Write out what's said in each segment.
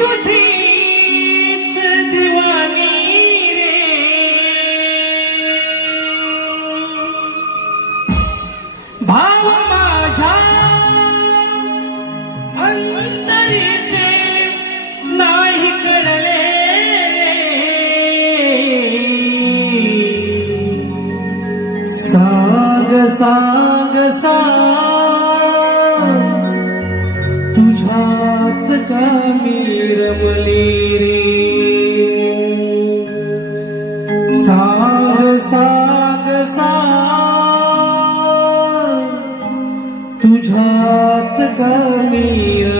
तुझीच दिवानी रे. भाव माझा अंतरीचे सांग सांग सांग तुझ्यात कमी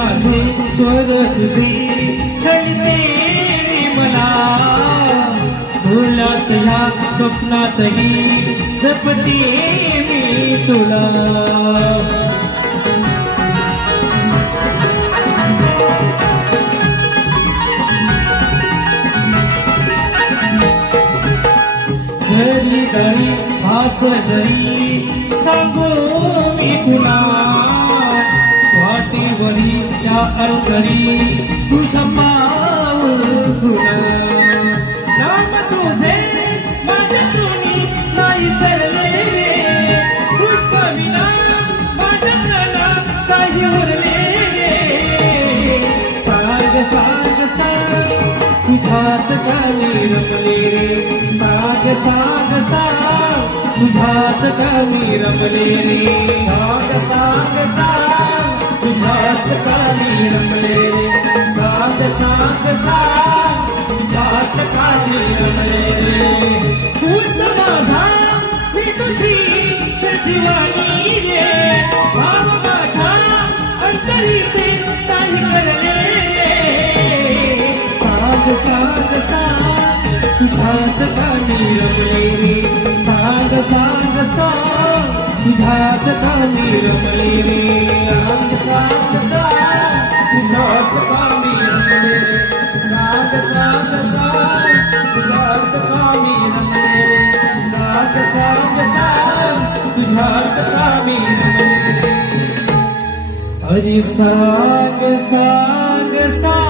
माझे स्वर तुझे छळते मला भुलात ह्या स्वप्नातही जपते मी तुला. घरी घरी हात घरी अवघरी तुझ्या पाऊल तुला नाम तुझे माझ्या तुम्ही नाही रे पुष्पविना माझ्या काही उरले। साग साग साग तुझ्यात रमले रे साग साग साग तुझ्यात काही रमले रे साग साग साग साथ काली रमले. साथ साथ साथ साग तुझ्यात रमले रे तूच माझा मी तुझी दिवाणी रे. भाव माझ्या अंतरीचे काही करले रे. साथ साथ साथ तुझ्यात काही रमले. साथ साथ साथ तुझात पानी सादा अरे साग साग